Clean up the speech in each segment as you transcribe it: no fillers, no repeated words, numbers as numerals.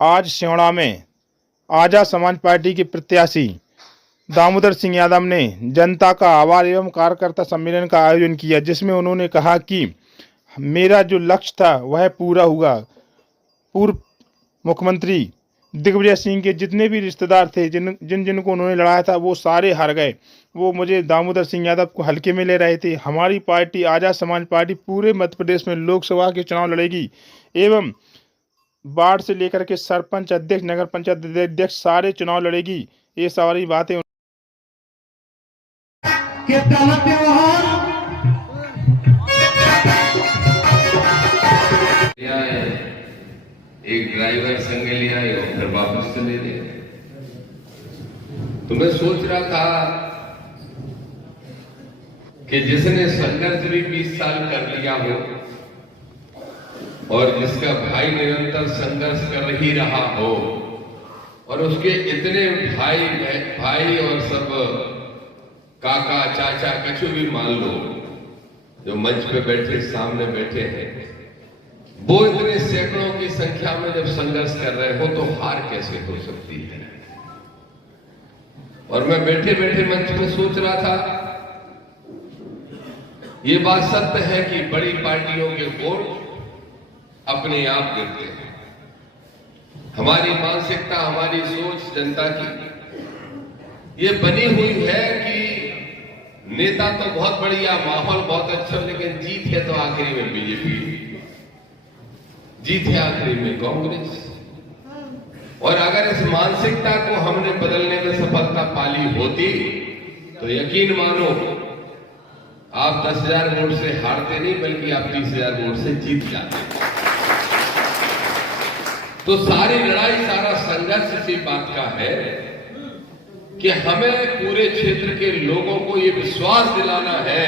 आज सियोड़ा में आजाद समाज पार्टी के प्रत्याशी दामोदर सिंह यादव ने जनता का आभार एवं कार्यकर्ता सम्मेलन का आयोजन किया, जिसमें उन्होंने कहा कि मेरा जो लक्ष्य था वह पूरा हुआ। पूर्व मुख्यमंत्री दिग्विजय सिंह के जितने भी रिश्तेदार थे, जिनको उन्होंने लड़ाया था, वो सारे हार गए। वो मुझे दामोदर सिंह यादव को हल्के में ले रहे थे। हमारी पार्टी आजाद समाज पार्टी पूरे मध्य प्रदेश में लोकसभा के चुनाव लड़ेगी एवं वार्ड से लेकर के सरपंच अध्यक्ष, नगर पंचायत अध्यक्ष सारे चुनाव लड़ेगी। ये सारी बातें एक ड्राइवर संग लिया और फिर वापस चले गए। तो मैं सोच रहा था कि जिसने संघर्ष भी 20 साल कर लिया हो और जिसका भाई निरंतर संघर्ष कर ही रहा हो और उसके इतने भाई और सब काका चाचा कछु भी मान लो जो मंच पे बैठे सामने बैठे हैं, वो इतने सैकड़ों की संख्या में जब संघर्ष कर रहे हो तो हार कैसे हो सकती है। और मैं बैठे बैठे मंच में सोच रहा था, ये बात सत्य है कि बड़ी पार्टियों के वोट अपने आप गिरते हैं। हमारी मानसिकता, हमारी सोच जनता की ये बनी हुई है कि नेता तो बहुत बढ़िया, माहौल बहुत अच्छा, लेकिन जीत है तो आखिरी में बीजेपी, जीत है आखिरी में कांग्रेस। और अगर इस मानसिकता को हमने बदलने में सफलता पाली होती तो यकीन मानो आप 10,000 वोट से हारते नहीं, बल्कि आप 30,000 वोट से जीत जाते। तो सारी लड़ाई, सारा संघर्ष इसी बात का है कि हमें पूरे क्षेत्र के लोगों को यह विश्वास दिलाना है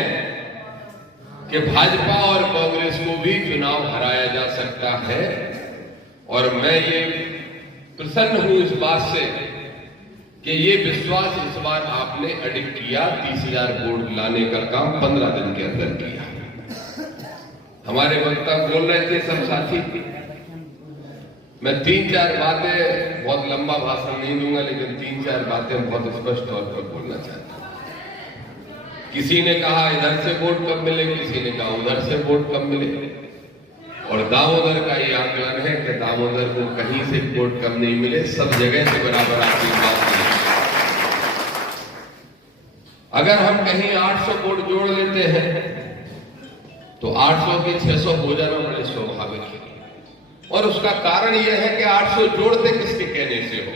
कि भाजपा और कांग्रेस को भी चुनाव हराया जा सकता है। और मैं ये प्रसन्न हूं इस बात से कि ये विश्वास इस बार आपने अडिग किया। 30,000 वोट लाने का काम 15 दिन के अंदर किया। हमारे वक्ता बोल रहे थे सब साथी, मैं 3-4 बातें, बहुत लंबा भाषण नहीं दूंगा, लेकिन 3-4 बातें बहुत स्पष्ट तौर पर बोलना चाहता हूं। किसी ने कहा इधर से वोट कम मिले, किसी ने कहा उधर से वोट कम मिले, और दामोदर का ये आकलन है कि दामोदर को कहीं से वोट कम नहीं मिले, सब जगह से बराबर आशीर्वाद मिले। अगर हम कहीं 800 वोट जोड़ लेते हैं तो 800 के 600 हो जाना बड़े स्वाभाविक है। और उसका कारण यह है कि 800 जोड़ते किसके कहने से हो?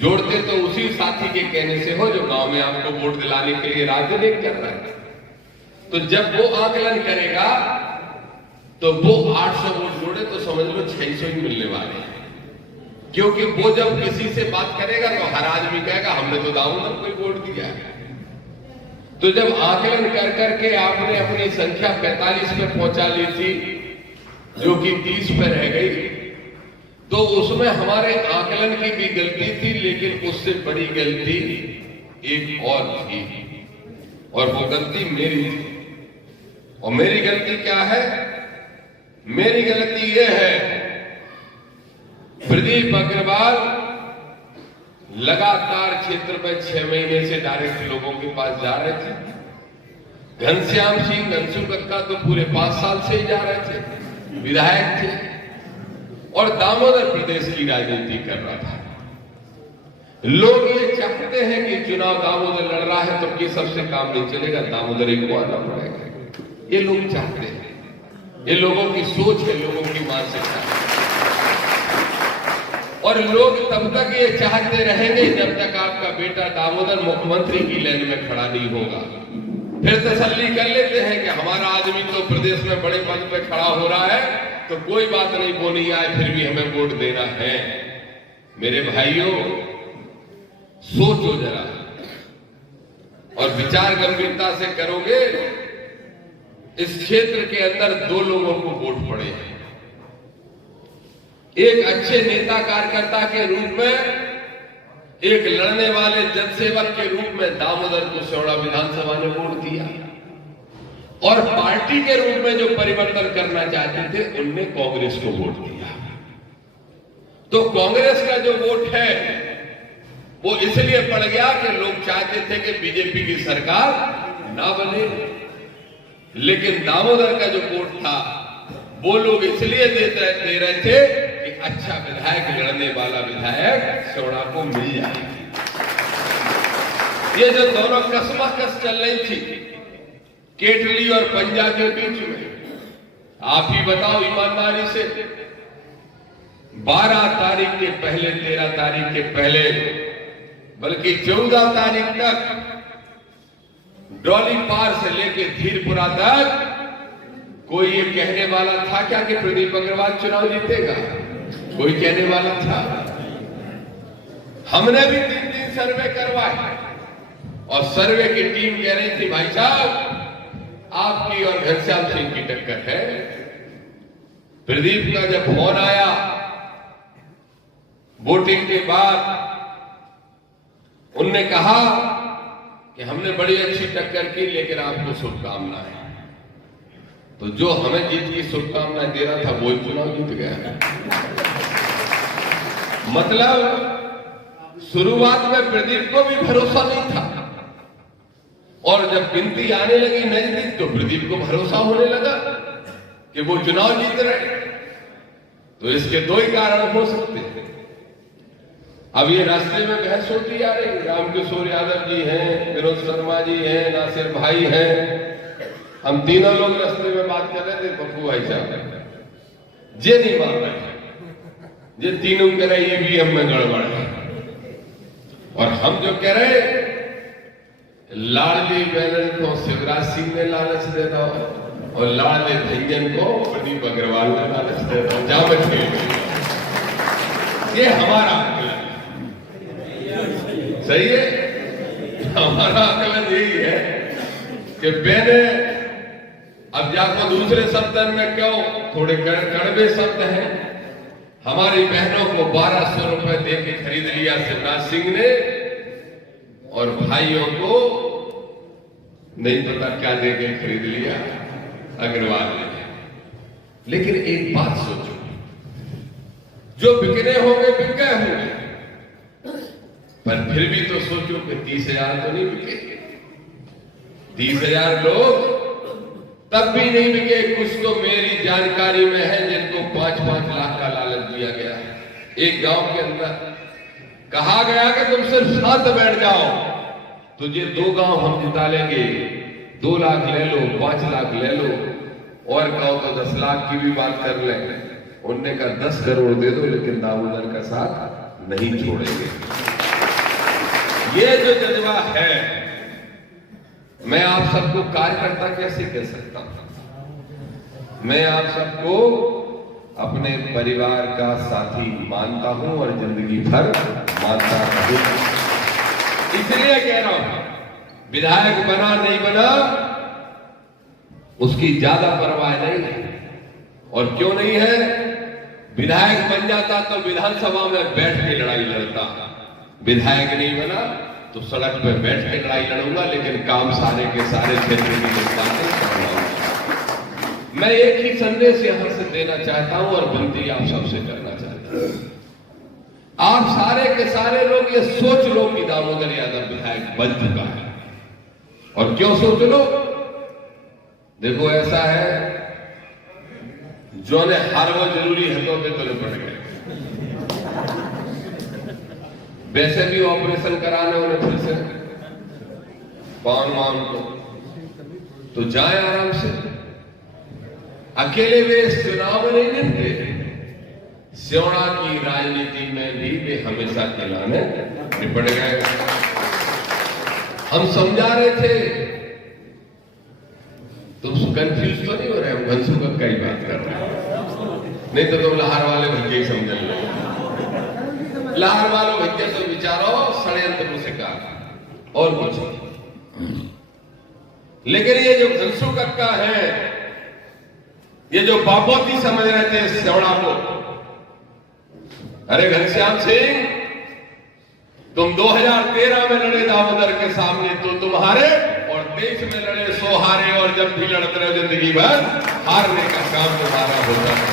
जोड़ते तो उसी साथी के कहने से हो जो गांव में आपको वोट दिलाने के लिए राजनीति कर रहा है। तो जब वो आकलन करेगा तो वो 800 वोट जोड़े तो समझ लो 600 ही मिलने वाले हैं, क्योंकि वो जब किसी से बात करेगा तो हर आदमी कहेगा हमने तो दामोदर को वोट दिया है। तो जब आकलन कर करके आपने अपनी संख्या 45 पे पहुंचा ली थी, जो कि 30 पे रह गई, तो उसमें हमारे आकलन की भी गलती थी, लेकिन उससे बड़ी गलती एक और थी, और वो गलती मेरी थी। और मेरी गलती क्या है? मेरी गलती यह है, प्रदीप अग्रवाल लगातार क्षेत्र में 6 महीने से डायरेक्ट लोगों के पास जा रहे थे। घनश्याम सिंह घनसुकत्ता तो पूरे 5 साल से ही जा रहे थे, विधायक थे, और दामोदर प्रदेश की राजनीति कर रहा था। लोग ये चाहते हैं कि चुनाव दामोदर लड़ रहा है तो ये सबसे काम नहीं चलेगा, दामोदर एक को आना पड़ेगा। ये लोग चाहते हैं, ये लोगों की सोच है, लोगों की मानसिकता है। और लोग तब तक ये चाहते रहेंगे जब तक आपका बेटा दामोदर मुख्यमंत्री की लाइन में खड़ा नहीं होगा। फिर तसल्ली कर लेते हैं कि हमारा आदमी तो प्रदेश में बड़े पद पे खड़ा हो रहा है, तो कोई बात नहीं, वो नहीं आए फिर भी हमें वोट देना है। मेरे भाइयों, सोचो जरा और विचार गंभीरता से करोगे। इस क्षेत्र के अंदर 2 लोगों को वोट पड़े हैं। एक अच्छे नेता कार्यकर्ता के रूप में, एक लड़ने वाले जनसेवक के रूप में दामोदर को सियोड़ा विधानसभा ने वोट दिया, और पार्टी के रूप में जो परिवर्तन करना चाहते थे उनने कांग्रेस को वोट दिया। तो कांग्रेस का जो वोट है वो इसलिए पड़ गया कि लोग चाहते थे कि बीजेपी की सरकार ना बने, लेकिन दामोदर का जो वोट था वो लोग इसलिए दे रहे थे कि अच्छा विधायक, लड़ने वाला विधायक सेवड़ा को मिल जाए। ये जो दोनों कसमकस चल रही थी केटली और पंजा के बीच में, आप ही बताओ ईमानदारी से, 12 तारीख के पहले, 13 तारीख के पहले, बल्कि 14 तारीख तक डॉली पार से लेकर धीरपुरा तक कोई ये कहने वाला था क्या कि प्रदीप अग्रवाल चुनाव जीतेगा? कोई कहने वाला था? हमने भी 3 सर्वे करवाए और सर्वे की टीम कह रही थी भाई साहब आपकी और घनश्याम सिंह की टक्कर है। प्रदीप का जब फोन आया वोटिंग के बाद, उनने कहा कि हमने बड़ी अच्छी टक्कर की लेकिन आपको शुभकामनाएं। तो जो हमें जीत की शुभकामनाएं दे रहा था वो चुनाव जीत गया। मतलब शुरुआत में प्रदीप को भी भरोसा नहीं था और जब गिनती आने लगी नजदीक तो प्रदीप को भरोसा होने लगा कि वो चुनाव जीत रहे। तो इसके 2 ही कारण हो सकते हैं। अब ये रास्ते में बहस होती आ रही, रामकिशोर यादव जी हैं, विनोद शर्मा जी हैं, नासिर भाई हैं, हम तीनों लोग रास्ते में बात कर रहे थे, पप्पू भाई साहब ये नहीं मान रहे, ये तीनों कह रहे ईवीएम में गड़बड़ है, और हम जो कह रहे लाडली बहन को शिवराज सिंह ने लालच दे रहा और लाडले भैयन को प्रदीप अग्रवाल ने लालच दे रहा, जामत ये हमारा आकलन सही है। हमारा आकलन यही है कि बहने अब जाकर दूसरे शब्द में क्यों, थोड़े कड़वे शब्द हैं, हमारी बहनों को 1200 रुपए दे के खरीद लिया शिवराज सिंह ने और भाइयों को नहीं पता क्या दे के खरीद लिया अग्रवाल ने। लेकिन एक बात सोचो, जो बिकने होंगे बिक गए होंगे, पर फिर भी तो सोचो कि 30,000 तो नहीं बिके। 30,000 लोग तब भी नहीं बिके। कुछ तो मेरी जानकारी में है जिनको 5-5 लाख का लालच दिया गया है। एक गांव के अंदर कहा गया कि तुम सिर्फ शांत बैठ जाओ, तुझे 2 गांव हम जिता लेंगे, 2 लाख ले लो, 5 लाख ले लो, और कहो तो 10 लाख की भी बात कर लेंगे। उनने कहा 10 करोड़ दे दो लेकिन दामोदर का साथ नहीं छोड़ेंगे। ये जो जज्बा है, मैं आप सबको कार्यकर्ता कैसे कह सकता हूं? मैं आप सबको अपने परिवार का साथी मानता हूं और जिंदगी भर मानता हूं। इसलिए कह रहा हूं, विधायक बना नहीं बना उसकी ज्यादा परवाह नहीं है। और क्यों नहीं है? विधायक बन जाता तो विधानसभा में बैठ के लड़ाई लड़ता, विधायक नहीं बना तो सड़क पे बैठ के लड़ाई लड़ूंगा, लेकिन काम सारे के सारे क्षेत्र की जनता नहीं करवाऊंगा। मैं एक ही संदेश यहां से देना चाहता हूं और विनती आप सबसे करना चाहता हूं, आप सारे के सारे लोग ये सोच लो कि दामोदर यादव विधायक बन चुका है। और क्यों सोच लो? देखो ऐसा है, जो ने हर वो जरूरी हथों पे तो निपट गए। वैसे भी ऑपरेशन कराने उन्हें फिर से पाउन माउन को, तो जाए आराम से। अकेले वे इस चुनाव में नहीं निपटे, सेवड़ा की राजनीति में भी वे हमेशा खिलाने निपट गए। हम समझा रहे थे, तुम कंफ्यूज तो नहीं हो रहे? हम घनसू का ही बात कर रहे हैं, नहीं तो तुम लाहौर वाले भैया ही समझ लो। लाहौर वालों भैया तो विचारो षड्यंत्र को शिकार और कुछ नहीं। लेकिन ये जो घनसू कक्का है, ये जो बापोती समझ रहे थे सेवड़ा को, अरे घनश्याम सिंह तुम 2013 में लड़े दामोदर के सामने तो तुम्हारे, और 23 में लड़े 100 हारे, और जब भी लड़ते रहे जिंदगी भर हारने का काम तुम्हारा होता है।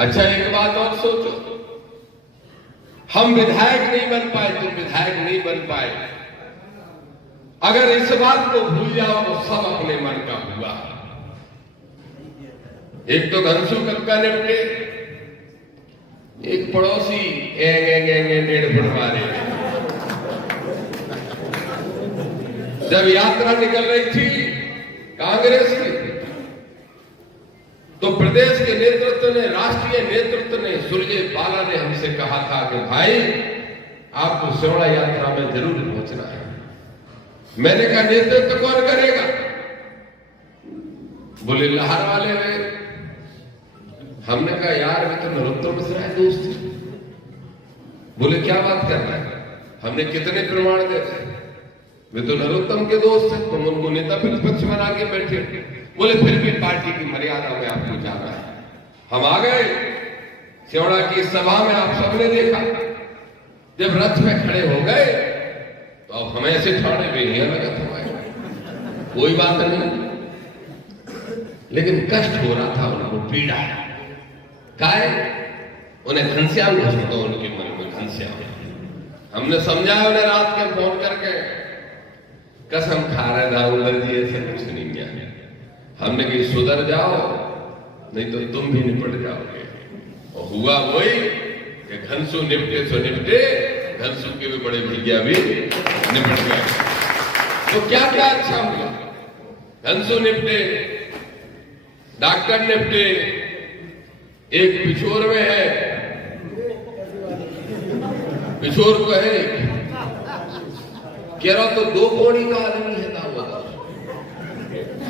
अच्छा, एक बात और सोचो, हम विधायक नहीं बन पाए, तुम विधायक नहीं बन पाए, अगर इस बात को भूल जाओ तो सब अपने मन का हुआ। एक तो घनसू कक्का निपटे, एक पड़ोसी एंगे 1.5 फुट मारे। जब यात्रा निकल रही थी कांग्रेस की, तो प्रदेश के नेतृत्व ने, राष्ट्रीय नेतृत्व ने, सुरजेवाला ने हमसे कहा था कि भाई आपको सेवड़ा यात्रा में जरूर पहुंचना है। मैंने कहा नेतृत्व कौन करेगा? बोले लहर वाले हैं। हमने कहा यार वे तो नरोत्तम मिश्रा है दोस्त। बोले क्या बात कर रहा है? हमने कितने प्रमाण देते, वे तो नरोत्तम के दोस्त हैं, तुम उनको नेता प्रतिपक्ष बना के बैठे। बोले फिर भी पार्टी की मर्यादा में आपको जाना है। हम आ गए सेवड़ा की सभा में, आप सबने देखा जब रथ में खड़े हो गए तो अब हमें ऐसे ठाणे बेहिया लगा था, कोई बात नहीं, लेकिन कष्ट हो रहा था उनको, पीड़ा काय उन्हें घनश्याम घुसता उनके मन में, घनश्याम। हमने समझाया उन्हें रात के फोन करके, कसम खा रहे दामोदर जी ऐसे कुछ नहीं किया। हमने कही सुधर जाओ नहीं तो तुम भी निपट जाओगे। और हुआ वही कि घनसू निपटे तो निपटे, घनसू के भी बड़े भैया भी निपट गए। तो क्या क्या अच्छा हुआ? घनसू निपटे, डॉक्टर निपटे, एक पिछोर में है, पिछोर को है कह रहा तो 2 कौड़ी का आदमी है दामोदर।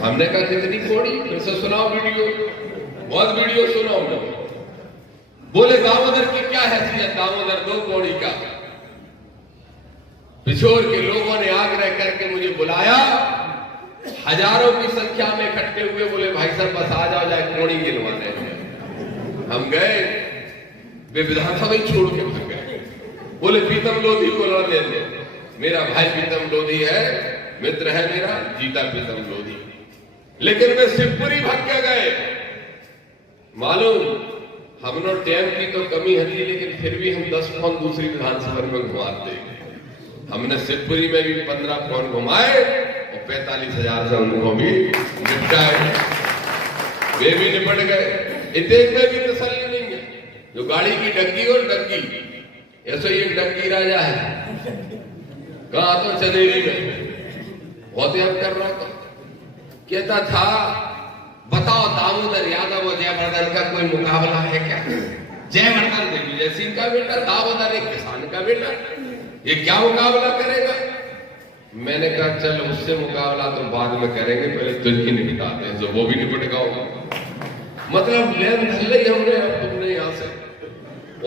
हमने कहा कितनी कौड़ी? फिर से सुनाओ वीडियो, बहुत वीडियो सुनाओ ना। बोले दामोदर की क्या हैसियत, दामोदर 2 कौड़ी का। पिछोर के लोगों ने आग्रह करके मुझे बुलाया, हजारों की संख्या में इकट्ठे हुए, बोले भाई साहब बस आ जाओ, जाए कौड़ी गिनवाने। हम गए, वे विधानसभा ही छोड़ के भाग गए। बोले पीतम लोधी को ला ले लो, मेरा भाई पीतम लोधी है, मित्र है मेरा, जीता पीतम लोधी। लेकिन वे शिवपुरी भाग के गए। मालूम हमने टाइम की तो कमी है, लेकिन फिर भी हम 10 फोन दूसरी विधानसभा में घुमाते। हमने शिवपुरी में भी 15 फोन घुमाए और 45,000 से उनको भी निपटाए, वे भी निपट गए। इतने में भी तसल्ली नहीं है। जो गाड़ी की डग्गी और डग्गी, ऐसा ही एक डग्गी राजा है, कहा तो चंदेरी में बहुत याद कर रहा था, कहता था बताओ दामोदर यादव और जयवर्धन का कोई मुकाबला है क्या? जयवर्धन दिग्विजय सिंह का बेटा, दामोदर एक किसान का बेटा, ये क्या मुकाबला करेगा? मैंने कहा चल उससे मुकाबला तो बाद में करेंगे, पहले तुझकी निपटाते हैं, जो वो भी निपट गया। मतलब लेन धल्ले हमने, अब तुमने यहां से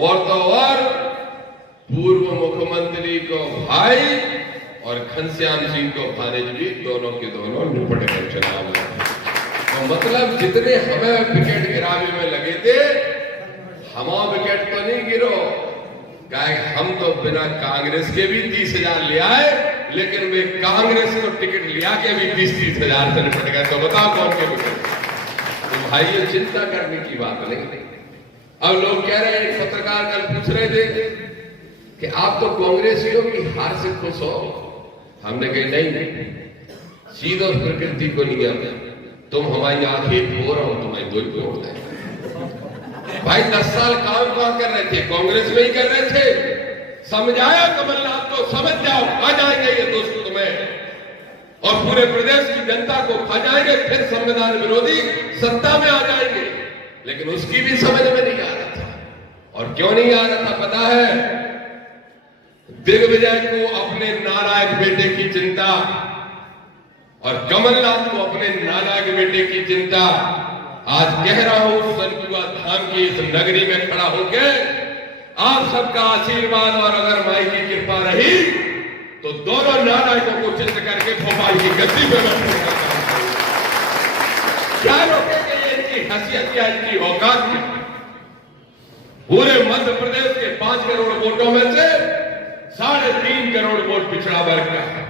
और तो और पूर्व मुख्यमंत्री को भाई और घनश्याम सिंह को भानेज भी, दोनों के दोनों निपट गए चुनाव में। तो मतलब जितने हमें विकेट गिराने में लगे थे, हमारा विकेट तो नहीं गिरो, गाय हम तो बिना कांग्रेस के भी 30,000 ले आए, लेकिन वे कांग्रेस को टिकट लिया के भी 20-30,000 से निपट गए। तो बताओ कौन के विकेट? तो भाई ये चिंता करने की बात नहीं। अब लोग कह रहे हैं, पत्रकार कल पूछ रहे थे कि आप तो कांग्रेसियों की हार से खुश हो। हमने कही नहीं, सीधो प्रकृति को नहीं आता, तुम हमारी आंखें फोड़ हो, तुम्हें कोई तोड़ दे। भाई 10 साल काम कहां कर रहे थे? कांग्रेस में ही कर रहे थे। समझाया कमलनाथ को, समझ जाओ आ जाएंगे ये दोस्त तुम्हें, और पूरे प्रदेश की जनता को खा जाएंगे, फिर संविधान विरोधी सत्ता में आ जाएंगे। लेकिन उसकी भी समझ में नहीं आ रहा था। और क्यों नहीं आ रहा था पता है? दिग्विजय को अपने नालायक बेटे की चिंता और कमलनाथ को अपने नालायक बेटे की चिंता। आज कह रहा हूं सनकुआ धाम की इस नगरी में खड़ा होकर आप सबका आशीर्वाद और अगर माई की कृपा रही तो दोनों नालायकों को चिन्ह करके भोपाल की गद्दी पे बैठने का क्या रोकेंगे? ये इनकी हैसियत क्या, इनकी औकात क्या? पूरे मध्य प्रदेश के 5 करोड़ वोटों में से 3.5 करोड़ वोट पिछड़ा वर्ग का है।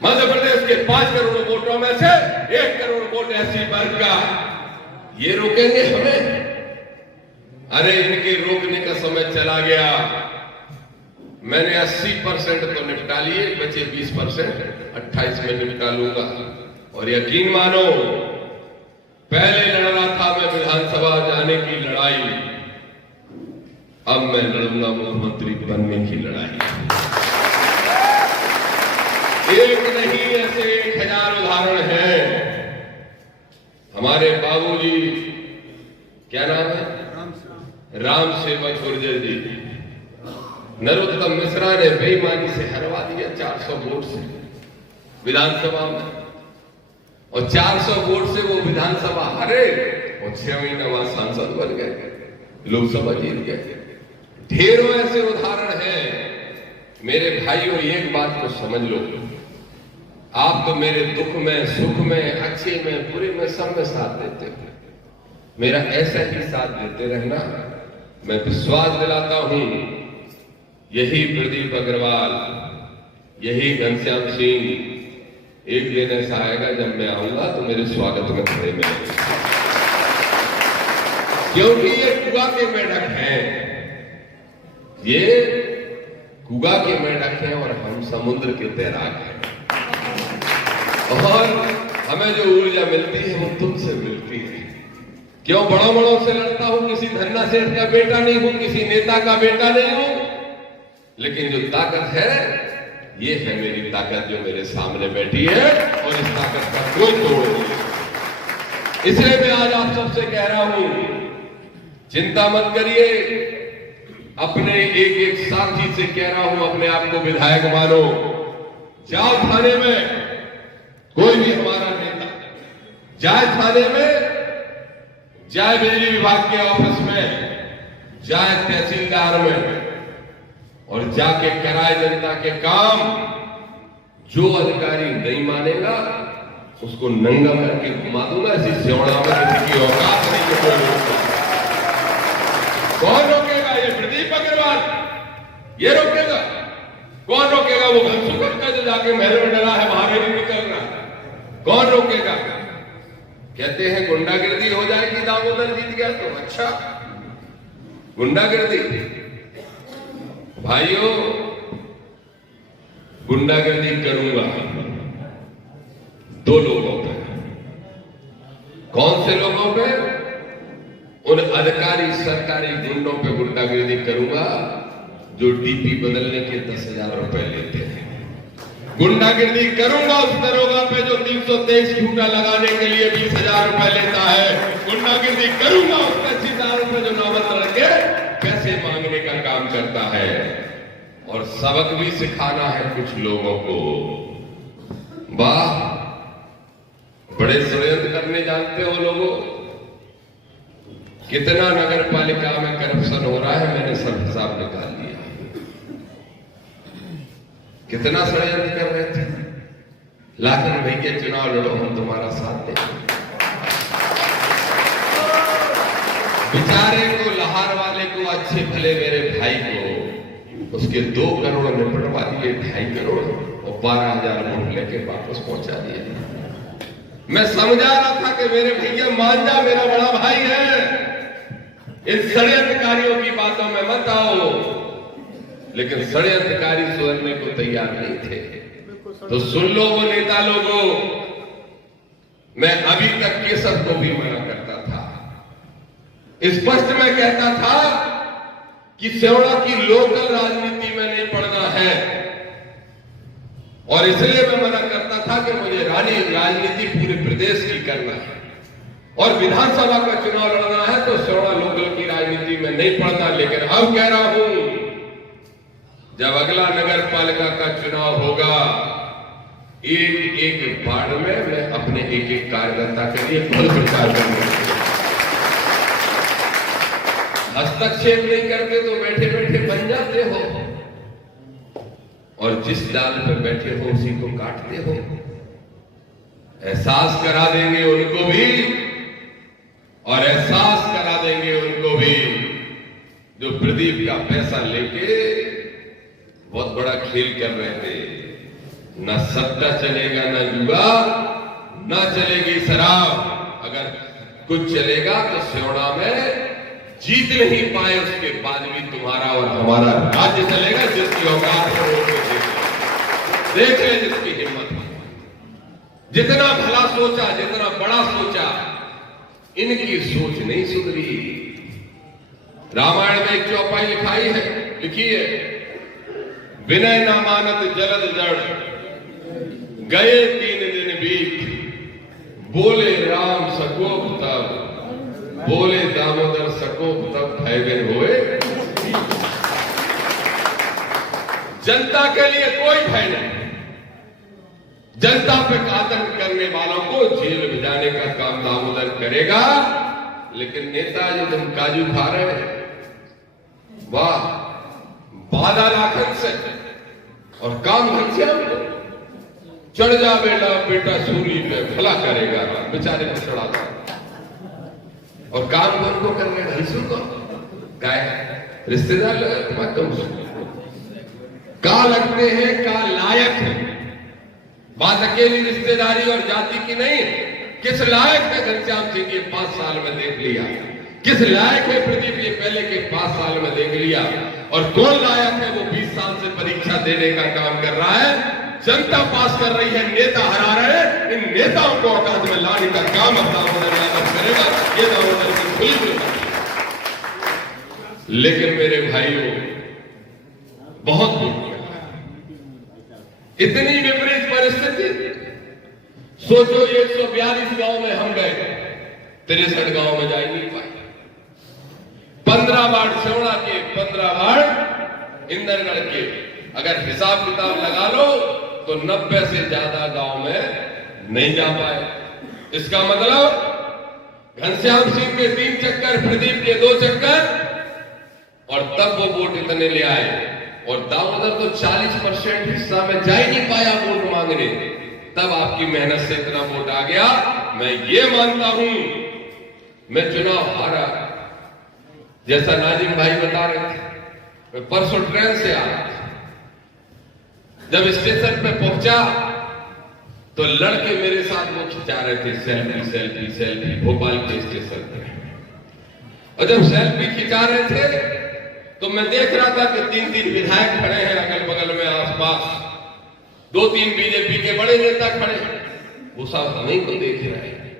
मध्य प्रदेश के 5 करोड़ वोटों में से 1 करोड़ वोट एससी वर्ग का। ये रोकेंगे हमें? अरे इनके रोकने का समय चला गया। मैंने 80% तो निपटा लिए, बचे 20% 28 में निपटा लूंगा। और यकीन मानो, पहले लड़ रहा था मैं विधानसभा जाने की लड़ाई, अब मैं लड़ूंगा मुख्यमंत्री बनने की लड़ाई। एक नहीं, ऐसे 1000 उदाहरण हैं। हमारे बाबूजी, क्या नाम है, राम सेवक गुर्जर जी, नरोत्तम मिश्रा ने बेईमानी से हरवा दिया 400 वोट से विधानसभा में, और 400 वोट से वो विधानसभा हारे और 6 महीना बाद सांसद बन गए, लोकसभा जीत गए। ढेरों ऐसे उदाहरण हैं। मेरे भाइयों, एक बात को समझ लो, आप तो मेरे दुख में, सुख में, अच्छे में, बुरे में, सब में साथ देते हो। मेरा ऐसा ही साथ देते रहना। मैं विश्वास दिलाता हूं, यही प्रदीप अग्रवाल, यही घनश्याम सिंह, एक दिन ऐसा आएगा जब मैं आऊंगा तो मेरे स्वागत में खड़े मिलेंगे, क्योंकि ये कुआ के मेढक हैं, ये कुआ के मेढक हैं और हम समुद्र के तैराक हैं। और हमें जो ऊर्जा मिलती है वो तुमसे मिलती है। क्यों बड़ों बड़ों से लड़ता हूं? किसी धन्ना सेठ का बेटा नहीं हूं, किसी नेता का बेटा नहीं हूं, लेकिन जो ताकत है, ये है मेरी ताकत जो मेरे सामने बैठी है, और इस ताकत का कोई तोड़ नहीं। इसलिए मैं आज आप सबसे कह रहा हूं, चिंता मत करिए। अपने एक एक साथी से कह रहा हूं, अपने आप को विधायक मानो। जाओ थाने में, कोई भी हमारा नेता जाए थाने में, जाए बिजली विभाग के ऑफिस में, जाए तहसीलदार में, और जाके कराए जनता के काम। जो अधिकारी नहीं मानेगा उसको नंगा करके घुमा दूंगा। ऐसी सेवड़ा में किसी की औकात नहीं है, कोई रोकता। कौन रोकेगा? ये प्रदीप अग्रवाल ये रोकेगा? कौन रोकेगा? वो घनसुकर का जो जाके महल में डरा है, वहां नहीं निकल रहा, कौन रोकेगा? कहते हैं गुंडागिर्दी हो जाएगी, दामोदर जीत गया तो। अच्छा, गुंडागिर्दी? भाइयों, गुंडागिर्दी करूंगा 2 लोगों पे। कौन से लोगों पे? उन अधिकारी, सरकारी गुंडों पे गुंडागिर्दी करूंगा जो डीपी बदलने के 10,000 रुपए लेते हैं। गुंडागिर्दी करूंगा उस दरोगा पे जो 323 झूठा लगाने के लिए 20,000 रुपए लेता है। गुंडागिर्दी करूंगा उस तहसीलदार पे जो नौबत लड़के पैसे मांगने का काम करता है। और सबक भी सिखाना है कुछ लोगों को। वाह, बड़े षड्यंत्र करने जानते हो लोगों। कितना नगर पालिका में करप्शन हो रहा है, मैंने सब हिसाब निकाल लिया। कितना षड्यंत्र कर रहे थे। लाकर भैया चुनाव लड़ो, हम तुम्हारा साथ देंगे। बेचारे को, लहार वाले को, अच्छे भले मेरे भाई को, उसके 2 करोड़ निपटवा दिए, 2.5 करोड़, और 12,000 वोट लेके वापस पहुंचा दिए। मैं समझा रहा था कि मेरे भैया मान जा, मेरा बड़ा भाई है, इन षड्यंत्रकारियों की बातों में मत आओ। लेकिन षड्यंत्रकारी सुधरने को तैयार नहीं थे। तो सुन लो वो नेता लोगों, मैं अभी तक केसर को भी मना करता था। स्पष्ट मैं कहता था कि सेवड़ा की लोकल राजनीति में नहीं पड़ना है, और इसलिए मैं मना करता था कि मुझे राजनीति पूरे प्रदेश की करना है, और विधानसभा का चुनाव लड़ना है तो सेवड़ा लोकल की राजनीति में नहीं पड़ना। लेकिन अब कह रहा हूं, जब अगला नगर पालिका का चुनाव होगा, एक एक वार्ड में मैं अपने एक एक कार्यकर्ता के लिए खुद प्रचार करूंगा। हस्तक्षेप नहीं करते तो बैठे बैठे बन जाते हो, और जिस डाल पे बैठे हो उसी को काटते हो। एहसास करा देंगे उनको भी, और एहसास करा देंगे उनको भी जो प्रदीप का पैसा लेके बहुत बड़ा खेल कर रहे थे। न सट्टा चलेगा, न जुआ, न चलेगी शराब। अगर कुछ चलेगा तो सेवड़ा में जीत नहीं पाए उसके बाद भी तुम्हारा और हमारा राज्य चलेगा। जिसकी औकात है वो देख ले, जिसकी हिम्मत है। जितना भला सोचा, जितना बड़ा सोचा, इनकी सोच नहीं सुधरी। रामायण में एक चौपाई लिखी है, विनय न मानत जलद जड़, गए 3 दिन बीत, बोले राम सकोप तब, बोले दामोदर सकोप तब भय बिन होए। जनता के लिए कोई भय नहीं। जनता पे आतंक करने वालों को जेल भिजाने का काम दामोदर करेगा। लेकिन नेता जो तुम काजू खा रहे हैं, वाह, बाधा लाखन से और काम घनश्याम को। चढ़ जा बेटा सूली पे, भला करेगा, बेचारे पे चढ़ाता। और काम कौन को कर रहे? हंसू को गाय रिश्तेदार लगा तुम का लगते हैं, का लायक है। बात अकेली रिश्तेदारी और जाति की नहीं। किस लायक है घनश्याम सिंह ये 5 साल में देख लिया। किस लायक है प्रदीप ये पहले के 5 साल में देख लिया। और कौन लायक है वो 20 साल से परीक्षा देने का काम कर रहा है। जनता पास कर रही है, नेता हरा रहे हैं। इन नेताओं को औकात में लाने का काम अब दामोदर यादव करेगा। ये दामोदर की खुली बात। लेकिन मेरे भाइयों, बहुत दुख है, इतनी विपरीत परिस्थिति। सोचो 142 गांव में हम गए, 63 गांव में जा ही नहीं पाए। 15 वार्ड सेवड़ा के, 15 वार्ड इंदरगढ़ के। अगर हिसाब किताब लगा लो तो 90 से ज्यादा गांव में नहीं जा पाए। इसका मतलब घनश्याम सिंह के 3 चक्कर, प्रदीप के 2 चक्कर, और तब वो वोट इतने ले आए। और दामोदर तो 40% हिस्सा में जा ही नहीं पाया वोट मांगने। तब आपकी मेहनत से इतना वोट आ गया। मैं ये मानता हूं, मैं चुनाव हारा। जैसा नाजिम भाई बता रहे थे, मैं परसों ट्रेन से आ रहा था। जब स्टेशन पे पहुंचा तो लड़के मेरे साथ वो खिंचा रहे थे सेल्फी भोपाल के स्टेशन पे। और जब सेल्फी खिंचा रहे थे तो मैं देख रहा था कि 3 विधायक खड़े हैं अगल बगल में, आसपास 2-3 बीजेपी के बड़े नेता खड़े। वो साहब हमें को देख रहे हैं।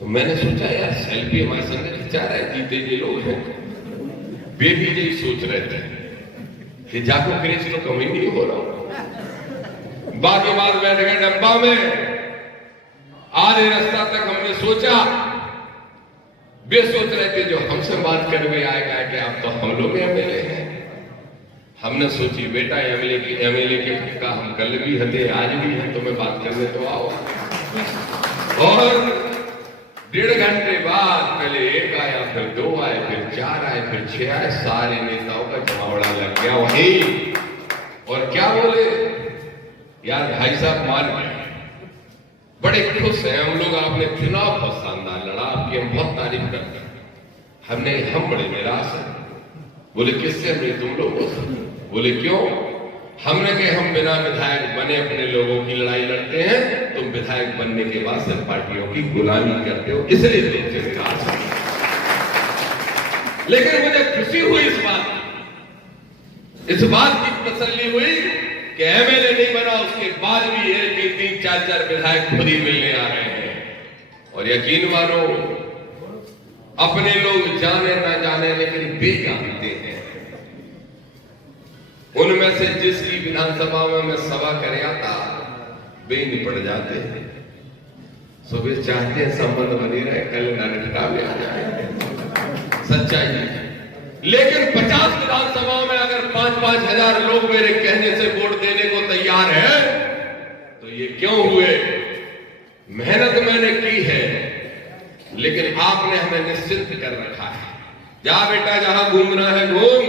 तो मैंने सोचा यार सेल्फी हमारे संग खिंचा रहे जीते के लोग हैं। वे भी यही सोच रहे थे कि जाको क्रेज तो कम ही नहीं हो रहा। बाकी बात बैठ गए डब्बा में। आधे रास्ता तक हमने सोचा, वे सोच रहे थे जो हमसे बात करने आएगा कि आप तो हम लोग एमएलए हैं। हमने सोची बेटा एमएलए के का हम कल भी हते, आज भी हैं, तुम्हें बात करने तो आओ। और 1.5 घंटे बाद पहले 1 आया, फिर 2 आए, फिर 4 आए, फिर 6 आए। सारे नेताओं का जमावड़ा लग गया वहीं। और क्या बोले, यार भाई साहब मान गए, बड़े खुश हैं हम लोग, आपने चुनाव बहुत शानदार लड़ा, आपकी हम बहुत तारीफ करते हैं। हम बड़े निराश हैं। बोले किससे? हमने तुम लोगों से। बोले क्यों? हमने कहे हम बिना विधायक बने अपने लोगों की लड़ाई लड़ते हैं, तुम विधायक बनने के बाद सिर्फ पार्टियों की गुलामी करते हो, इसलिए तुमसे निराश है। लेकिन मुझे खुशी हुई इस बात की तसल्ली हुई कि एमएलए नहीं बना, उसके बाद भी 1, 3, 4 विधायक खुद ही मिलने आ रहे हैं। और यकीन मानो, अपने लोग जाने ना जाने लेकिन वे जानते हैं। उनमें से जिसकी विधानसभा में मैं सभा कर आता, वे निपट जाते हैं। वे चाहते हैं संबंध बने रहे, कल नाटकता में आ जाए। सच्चाई है। लेकिन 50 विधानसभा में अगर 5-5 हजार लोग मेरे कहने से वोट देने को तैयार है तो ये क्यों हुए? मेहनत मैंने की है, लेकिन आपने हमें निश्चिंत कर रखा है। जा बेटा, जहां घूमना है घूम,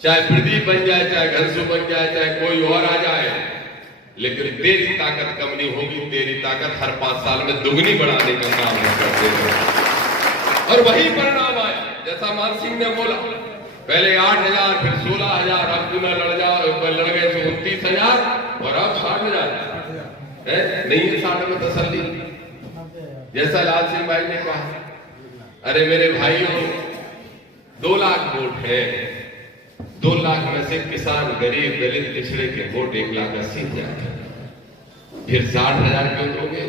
चाहे प्रदीप बन जाए, चाहे घनसू बन जाए, चाहे कोई और आ जाए, लेकिन तेरी ताकत कम नहीं होगी। तेरी ताकत हर 5 साल में दुगनी बढ़ाने का काम हम करते हैं। और वही परिणाम आया जैसा मान सिंह ने बोला। पहले 8,000, फिर 16,000, अब पुनः लड़ गए तो 29,000 और अब 60,000 नहीं है। 60 में तसल्ली, जैसा लाल सिंह भाई ने कहा, अरे मेरे भाइयों, 2 लाख वोट है, 2 लाख में से किसान, गरीब, दलित, पिछड़े के वोट 1,80,000। फिर 60,000 क्यों दोगे?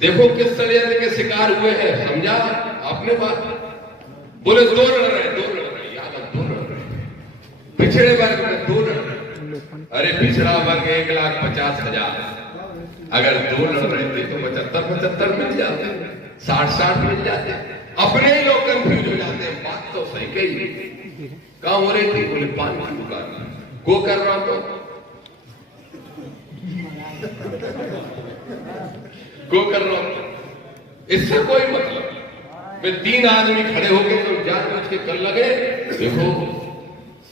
देखो किस षड्यंत्र के शिकार हुए हैं। समझा आपने बात? बोले 2 लड़ रहे, 2 लड़ रहे, याद है 2 लड़ रहे, पिछड़े वर्ग में 2 लड़ रहे। अरे पिछड़ा वर्ग 1,50,000, अगर 2 लड़ रहे थे तो 75-75 मिल जाते, 60-60 मिल जाते। अपने ही लोग कंफ्यूज हो जाते हैं। बात तो सही कही। कहां हो रही थी? बोले पान की दुकान को कर रहा तो को कर रहा हूं, इससे कोई मतलब। वे 3 आदमी खड़े हो गए तो जानबूझ के कर लगे। देखो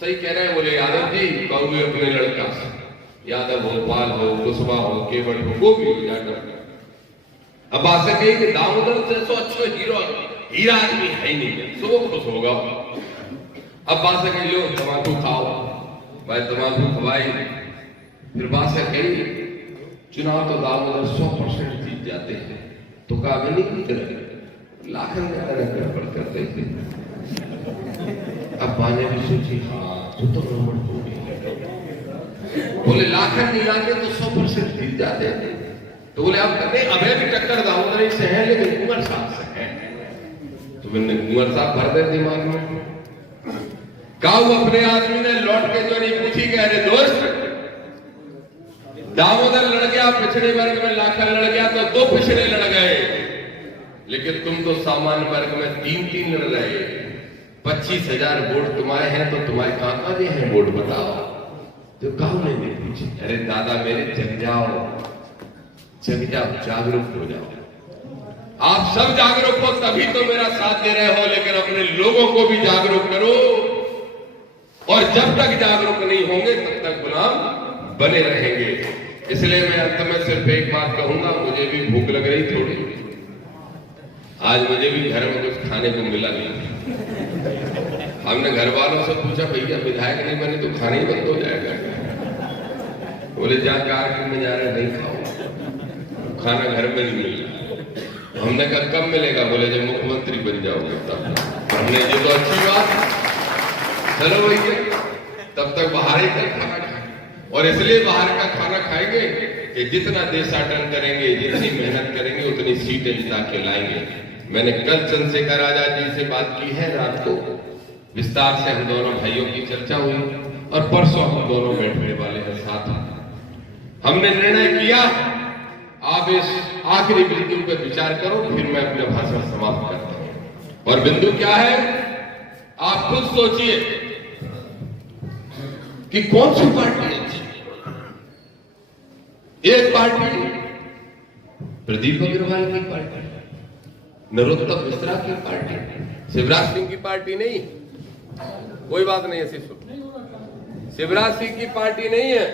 सही कह रहे हैं। बोले यादव जी कहोगे अपने लड़का से, यादव हो, पाल हो, कुशवा हो, केवल हो, को भी हो जाकर। अब बात से कही कि दामोदर से तो अच्छा हीरा आदमी है ही नहीं, सो वो खुश होगा। अब बात से कही लो तम्बाकू खाओ, भाई तम्बाकू खवाई। फिर बात से कही चुनाव तो दामोदर 100% जीत जाते हैं, तो काबिल नहीं जीत रहे, लाखन में गड़बड़ करते थे। अब बाने भी सोची हाँ तो गड़बड़ हो गई। बोले लाखन नहीं लाके तो 100% जीत जाते हैं। तो बोले अब नहीं, अबे भी टक्कर दामोदर से है, लेकिन कुंवर साहब से है। तो मैंने कुंवर साहब भर दे दिमाग में। काऊ अपने आदमी ने लौट के जो नहीं पूछी, कह रहे दोस्त दामोदर लड़ गया पिछड़े वर्ग में, लाखन लड़ गया तो 2 पिछड़े लड़ गए, लेकिन तुम तो सामान्य वर्ग में 3-3 लड़ रहे। 25,000 वोट तुम्हारे हैं, तो तुम्हारे कहां दे हैं वोट बताओ। तो काऊ ने नहीं पूछी। अरे दादा मेरे जग जाओ, जागरूक हो जाओ। आप सब जागरूक हो तभी तो मेरा साथ दे रहे हो, लेकिन अपने लोगों को भी जागरूक करो। और जब तक जागरूक नहीं होंगे तब तक गुलाम बने रहेंगे। इसलिए मैं अंत में सिर्फ एक बात कहूंगा, मुझे भी भूख लग रही थोड़ी। आज मुझे भी घर में कुछ खाने को मिला नहीं। हमने घर वालों से पूछा भैया विधायक नहीं बने तो खाना ही बंद हो जाएगा? बोले जा कारगिल में जा रहे नहीं खाओ, खाना घर में नहीं मिल रहा। हमने कहा कब मिलेगा? बोले जब मुख्यमंत्री बन जाओगे तब। हमने ये तो अच्छी बात, चलो भैया तब तक बाहर ही का खाना खाए। और इसलिए बाहर का खाना खाएंगे कि जितना देशाटन करेंगे, जितनी मेहनत करेंगे, उतनी सीटें जिता के लाएंगे। मैंने कल चंद्रशेखर आजाद जी से बात की है, रात को विस्तार से हम दोनों भाइयों की चर्चा हुई, और परसों हम दोनों बैठने वाले हैं साथ। हमने निर्णय किया आप इस आखिरी बिंदु पर विचार करो, फिर मैं अपने भाषण समाप्त करता हूं। और बिंदु क्या है आप खुद सोचिए कि कौन सी पार्टी अच्छी। एक पार्टी प्रदीप अग्रवाल की पार्टी, नरोत्तम मिश्रा की पार्टी, शिवराज सिंह की पार्टी नहीं। कोई बात नहीं ऐसी सुन, शिवराज सिंह की पार्टी नहीं है।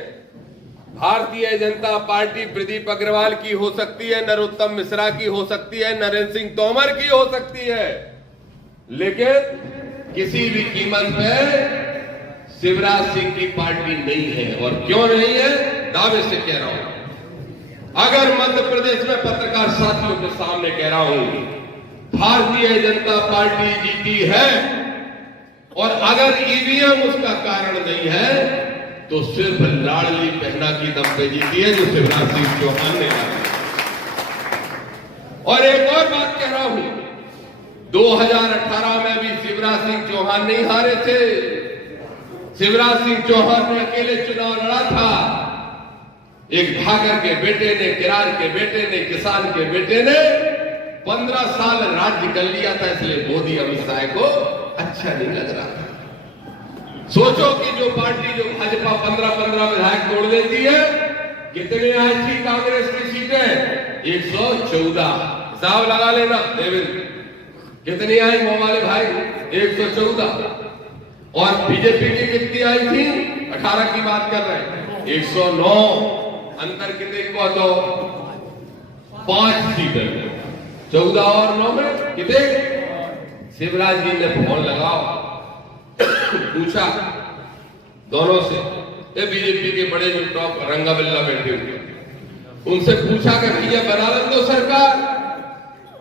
भारतीय जनता पार्टी प्रदीप अग्रवाल की हो सकती है, नरोत्तम मिश्रा की हो सकती है, नरेंद्र सिंह तोमर की हो सकती है, लेकिन किसी भी कीमत पे शिवराज सिंह की पार्टी नहीं है। और क्यों नहीं है? दावे से कह रहा हूं। अगर मध्य प्रदेश में पत्रकार साथियों के सामने कह रहा हूं भारतीय जनता पार्टी जीती है, और अगर ईवीएम उसका कारण नहीं है, तो सिर्फ लाडली बहना की दम पे जीती है, जो शिवराज सिंह चौहान ने कहा। और एक और बात कह रहा हूं, 2018 में भी शिवराज सिंह चौहान नहीं हारे थे। शिवराज सिंह चौहान ने अकेले चुनाव लड़ा था। एक भागर के बेटे ने, किरार के बेटे ने, किसान के बेटे ने 15 साल राज्य कर लिया था, इसलिए मोदी अमित शाह को अच्छा नहीं लग रहा था। सोचो कि जो पार्टी जो भाजपा 15-15 विधायक तोड़ लेती है, कितने आई थी कांग्रेस की सीटें? 114। हिसाब लगा लेना देवेंद्र, कितनी आई मोवाले भाई? 114। और बीजेपी की कितनी आई थी? 18 की बात कर रहे हैं, 109। अंतर कितने को? तो 5 सीटें। 14 और 9 में कितने? शिवराज जी ने फोन लगाओ, पूछा दोनों से, ये बीजेपी के बड़े जो टॉप रंगा बिल्ला बैठे हुए, उनसे पूछा कि भैया बना लो सरकार।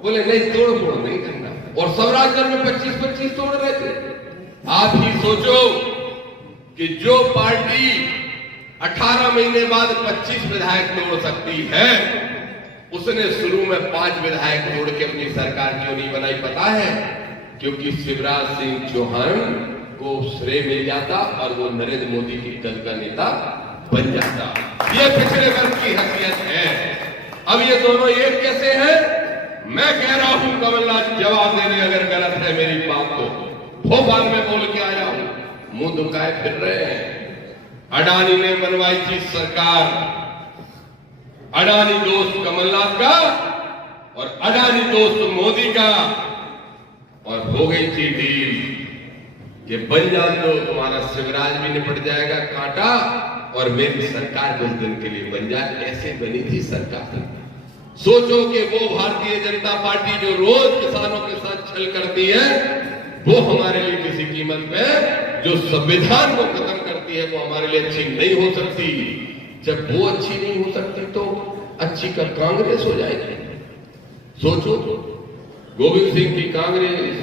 बोले नहीं, तोड़ फोड़ नहीं करना, और स्वराजगढ़ में 25-25 तोड़ रहे थे। आप ही सोचो कि जो पार्टी 18 महीने बाद 25 विधायक तोड़ सकती है, उसने शुरू में 5 विधायक तोड़ के अपनी सरकार क्यों नहीं बनाई पता है? क्योंकि शिवराज सिंह चौहान को श्रेय मिल जाता और वो नरेंद्र मोदी की दल का नेता बन जाता। ये पिछड़े वर्ग की हैसियत है। अब ये दोनों एक कैसे हैं? मैं कह रहा हूं कमलनाथ जवाब देने अगर गलत है मेरी बात तो भोपाल में बोल के आया हूं, मुंह दुखाए फिर रहे हैं। अडानी ने बनवाई थी सरकार, अडानी दोस्त कमलनाथ का और अडानी दोस्त मोदी का, और हो गई थी डील कि बन जान दो, तुम्हारा शिवराज भी निपट जाएगा कांटा और मेरी सरकार कुछ दिन के लिए बन जाए। ऐसे बनी थी सरकार। सोचो कि वो भारतीय जनता पार्टी जो रोज किसानों के साथ छल करती है, वो हमारे लिए किसी कीमत पे जो संविधान को खत्म करती है, वो हमारे लिए अच्छी नहीं हो सकती। जब वो अच्छी नहीं हो सकती तो अच्छी का कांग्रेस हो जाएगी। सोचो, गोविंद सिंह की कांग्रेस,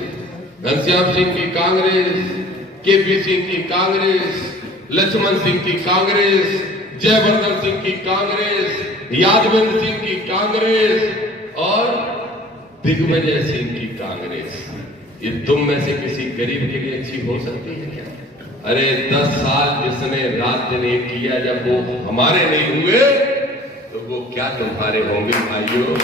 घनश्याम सिंह की कांग्रेस, केपी सिंह की कांग्रेस, लक्ष्मण सिंह की कांग्रेस, जयवर्धन सिंह की कांग्रेस, यादवेंद्र सिंह की कांग्रेस और दिग्विजय सिंह की कांग्रेस। ये तुम में से किसी गरीब के लिए अच्छी हो सकती है क्या? अरे 10 साल जिसने रात दिन एक किया, जब वो हमारे नहीं हुए तो वो क्या तुम्हारे होंगे भाइयों?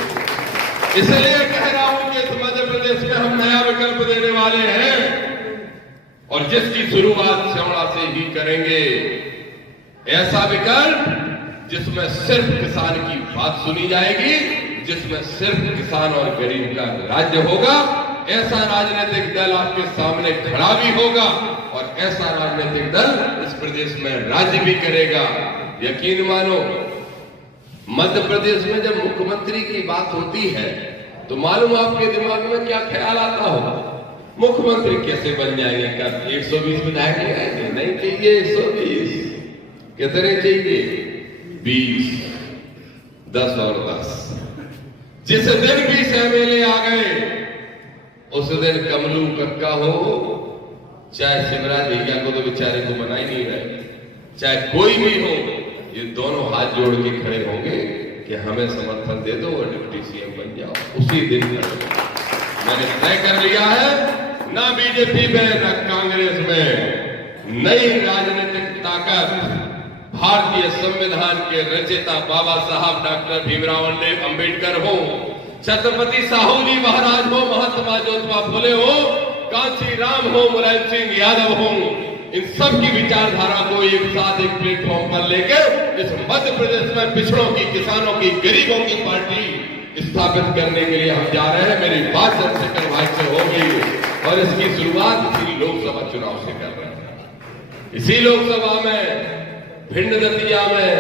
इसलिए कह रहा हूं कि इस मध्य प्रदेश में हम नया विकल्प देने वाले हैं और जिसकी शुरुआत श्यामला से ही करेंगे। ऐसा विकल्प जिसमें सिर्फ किसान की बात सुनी जाएगी, जिसमें सिर्फ किसान और गरीब का राज्य होगा। ऐसा राजनीतिक दल आपके सामने खड़ा भी होगा और ऐसा राजनीतिक दल इस प्रदेश में राज्य भी करेगा। यकीन मानो, मध्य प्रदेश में जब मुख्यमंत्री की बात होती है तो मालूम आपके दिमाग में क्या ख्याल आता होगा? मुख्यमंत्री कैसे बन जाएंगे? क्या 120 विधायक ले आएंगे? नहीं चाहिए 120। कितने चाहिए? 20, 10 और 10। जिस दिन 20 एमएलए आ गए उस दिन कमलू कक्का हो, चाहे शिवराज भैया को तो बेचारे को बना ही नहीं रहे, चाहे कोई भी हो, ये दोनों हाथ जोड़ के खड़े होंगे कि हमें समर्थन दे दो और डिप्टी सीएम बन जाओ। उसी दिन मैंने तय कर लिया है, ना बीजेपी में ना कांग्रेस में, नई राजनीतिक ताकत भारतीय संविधान के रचयिता बाबा साहब डॉक्टर भीमराव अंबेडकर हो, छत्रपति साहू जी महाराज हो, महात्मा ज्योतिबा फुले हो, कांची राम हो, मुलायम सिंह यादव हो, इन सब की विचारधारा को एक साथ एक प्लेटफॉर्म पर लेकर इस मध्य प्रदेश में पिछड़ों की, किसानों की, गरीबों की पार्टी स्थापित करने के लिए हम जा रहे हैं। मेरी बात चंद्रशेखर भाई से हो गई और इसकी शुरुआत इसी लोकसभा चुनाव से कर रहे हैं। इसी लोकसभा में भिंड दतिया में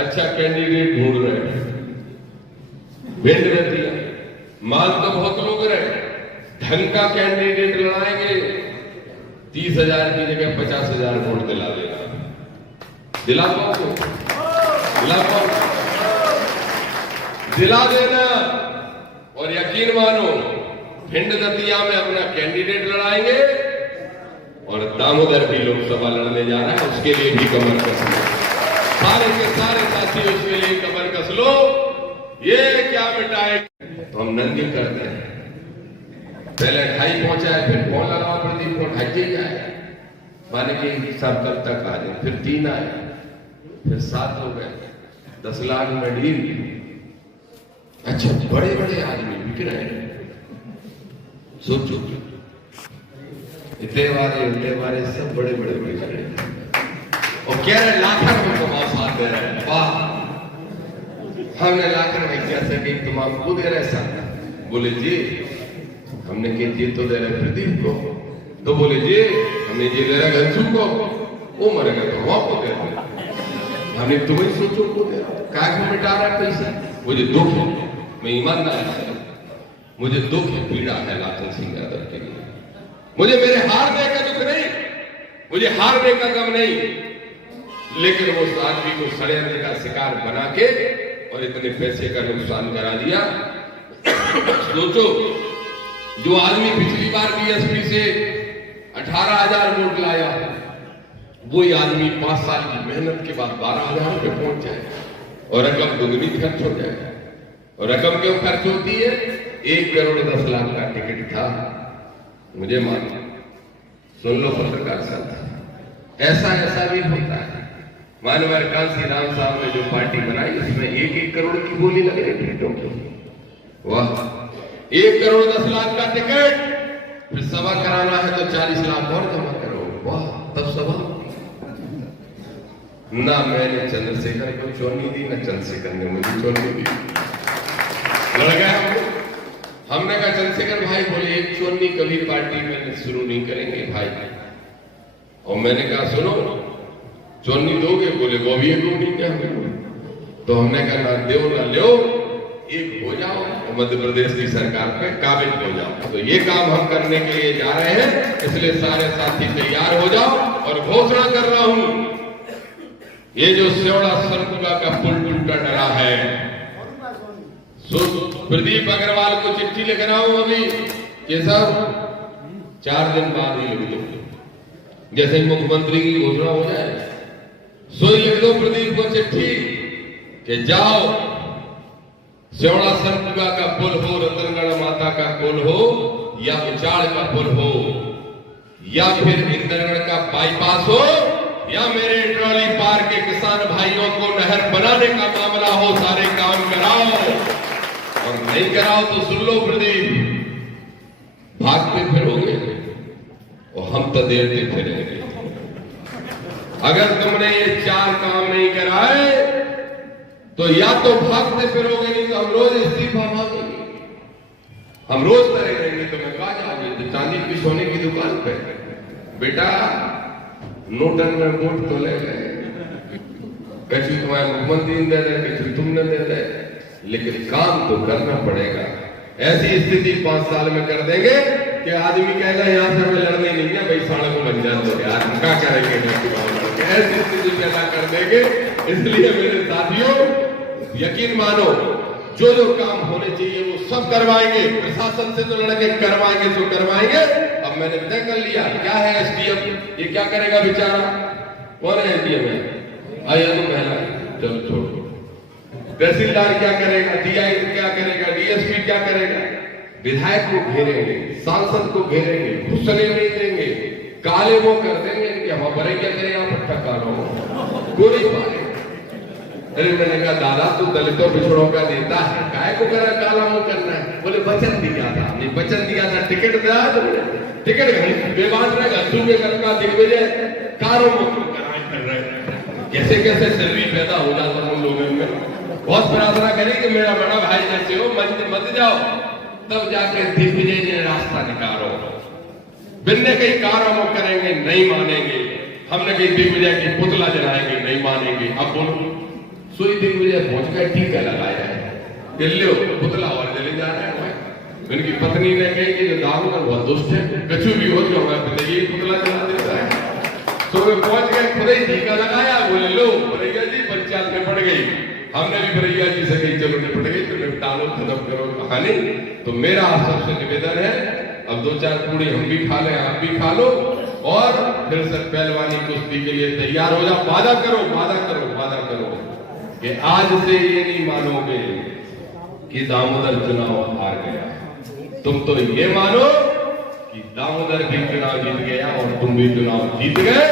अच्छा कैंडिडेट ढूंढ रहे हैं। भिंड दतिया मांग तो बहुत लोग रहे, ढंग का कैंडिडेट लड़ाएंगे, 30,000 की जगह 50,000 वोट दिला देना। दिला पाओगे? दिला देना। और यकीन मानो, भिंड दतिया में अपना कैंडिडेट लड़ाएंगे और दामोदर भी लोकसभा लड़ने जा रहा है, उसके लिए भी कमर कस लो। सारे के सारे साथी उसके लिए कमर कस लो। ये क्या मिटाए तो हम नंदी करते हैं। पहले 2.5 पहुंचाए, फिर फोन लगाओ प्रदीप को 2.5 आए, माने कि सब कब तक आ जाए, फिर 3 आए, फिर 7 हो गए, 10 लाख में डील। अच्छा, बड़े बड़े आदमी बिक रहे हैं। सोचो, इतने वाले सब बड़े बड़े बिक रहे हैं और कह रहे लाखन में कमाओ, साथ दे रहे हैं। वाह, हमने लाखन में क्या सके, तुम आपको दे रहे साथ? बोले जी हमने के जी तो दे रहे प्रदीप को, तो बोले जी हमने जी दे रहा घनसू को, वो मरेगा तो हम आपको दे रहे। हमने तुम्हें सोचो को दे रहा, क्या क्यों मिटा रहा है पैसा? मुझे दुख है, मैं ईमानदार हूं, मुझे दुख है, पीड़ा है लाखन सिंह यादव के लिए। मुझे मेरे हारने का दुख नहीं, मुझे हारने का गम नहीं, लेकिन वो आदमी को षड्यंत्र का शिकार बना के और इतने पैसे का नुकसान करा दिया। सोचो, जो आदमी पिछली बार बीएसपी से 18,000 वोट लाया, वही आदमी 5 साल की मेहनत के बाद 12,000 पे पहुंच जाए और रकम दुगनी खर्च हो जाए। और रकम क्यों खर्च होती है? 1 करोड़ 10 लाख का टिकट था, मुझे मानो, सुन लो पत्रकार साहब, ऐसा भी होता है। मानवर कांसी राम साहब ने जो पार्टी बनाई, उसमें 1-1 करोड़ की बोली लग रही टिकटों की। वाह, 1 करोड़ 10 लाख का टिकट, फिर सभा कराना है तो 40 लाख और जमा करो। वाह, तब सभा ना मैंने चंद्रशेखर को चोनी दी, ना चंद्रशेखर ने मुझे चोनी दी। लड़ गए हमने कहा चंद्रशेखर भाई बोले एक चोनी कभी पार्टी में शुरू नहीं करेंगे भाई। और मैंने कहा सुनो, चोनी दोगे? बोले वो भी एक नहीं क्या। तो हमने कहा ना दो ना लो, एक हो जाओ और मध्य प्रदेश की सरकार पे काबिज हो जाओ। तो ये काम हम करने के लिए जा रहे हैं, इसलिए सारे साथी तैयार हो जाओ। और घोषणा कर रहा हूं, ये जो सेवड़ा सरपुरा का पुल टूटा डरा है, प्रदीप अग्रवाल को चिट्ठी लिख रहा हूं अभी कि साहब 4 दिन बाद ही लिख दो, जैसे मुख्यमंत्री की घोषणा हो जाए सोई लिख दो प्रदीप को चिट्ठी कि जाओ, सेवड़ा सरपुरा का पुल हो, रतनगढ़ माता का पुल हो, या उचाड़ का पुल हो, या फिर इंद्रगढ़ का बाईपास हो, या मेरे ट्रॉली पार के किसान भाइयों को नहर बनाने का मामला हो, सारे काम कराओ। और नहीं कराओ तो सुन लो प्रदीप, भागते फिरोगे और हम तो देरते फिरेंगे। अगर तुमने ये 4 काम नहीं कराए तो या तो भागते फिरोगे, नहीं तो हम रोज इस्तीफा मांगेंगे, हम रोज तरह रहेंगे। तुम्हें कहा जाओगे तो चांदी की सोने की दुकान पे, बेटा नोटन में वोट तो ले गए, कछु तुम्हारे मुख्यमंत्री ने दे दे, कछु तुमने दे दे, लेकिन काम तो करना पड़ेगा। ऐसी स्थिति 5 साल में कर देंगे कि आदमी कहेगा यहाँ से हमें लड़ने नहीं है भाई, सड़क को बन जाए तो यार हम क्या करेंगे। ऐसी स्थिति पैदा कर देंगे। इसलिए मेरे साथियों यकीन मानो, जो जो काम होने चाहिए वो सब करवाएंगे। प्रशासन से तो लड़के करवाएंगे तो करवाएंगे। अब मैंने तय कर लिया, क्या है एसडीएम, ये क्या करेगा बेचारा? कौन है एसडीएम है? आया तो पहला, चलो छोड़ो। तहसीलदार क्या करेगा, डीआई क्या करेगा, डीएसपी क्या करेगा? विधायक को घेरेंगे, सांसद को घेरेंगे, घुसने नहीं देंगे, काले वो कर देंगे कि हम बड़े क्या करेगा, पट्टा कालो गोली मारे। अरे मैंने कहा दादा तू दलितों पिछड़ों का नेता है, काय को करा काला मुंह करना है? बोले वचन दिया था हमने, वचन दिया था, टिकट दिया तो टिकट बेबान रहेगा, सूबे का दिग्विजय कारों में कराए कर रहे। कैसे कैसे सर्वी पैदा हो जाता उन लोगों में। बहुत प्रार्थना करें कि मेरा बड़ा भाई जैसे हो, मत जाओ, तब जाकर दिग्विजय ने रास्ता निकालो। बिन्ने कई कारों करेंगे, नहीं मानेंगे। हमने कहीं दिग्विजय की पुतला जलाएंगे, नहीं मानेंगे। अब बोलो, सोई दिग्विजय पहुंच गए, टीका लगाया है, दिल्ली पुतला और जले जा रहा है। उनकी पत्नी ने कही कि जो दामोदर बहुत दुष्ट है, कछु भी हो जो हमारे ये पुतला जला देता है। तो वे पहुंच गए, खुद ही टीका लगाया। बोले लो भैया जी पंचायत में पड़ गई। हमने भी भैया जी से कही चलो निपट गई, तो निपटा लो, खत्म करो कहानी। तो मेरा आप सबसे निवेदन है, अब 2-4 पूड़ी हम भी खा लें, आप भी खा लो, और फिर से पहलवानी कुश्ती के लिए तैयार हो जाओ। वादा करो, वादा करो, वादा करो कि आज से ये नहीं मानोगे कि दामोदर चुनाव हार गया। तुम तो ये मानो कि दामोदर भी चुनाव जीत गया और तुम भी चुनाव जीत गए।